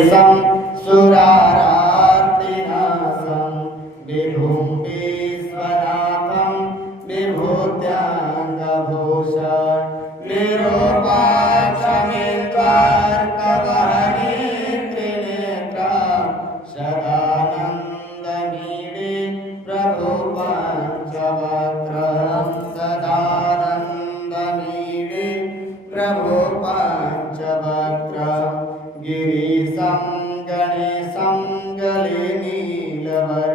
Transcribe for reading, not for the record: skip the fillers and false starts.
सुरारार्तिनाशं विभुं विश्वनाथं विभूत्याङ्गभूषण विरूपाक्षमेत्वार्कवहने त्रिनेत्रं सदानन्दमीडे प्रभु पञ्चवक्त्रं सदानन्दमीडे प्रभु पञ्चवक्त्रं गिरीशं गणेशं गले नीलवर्णं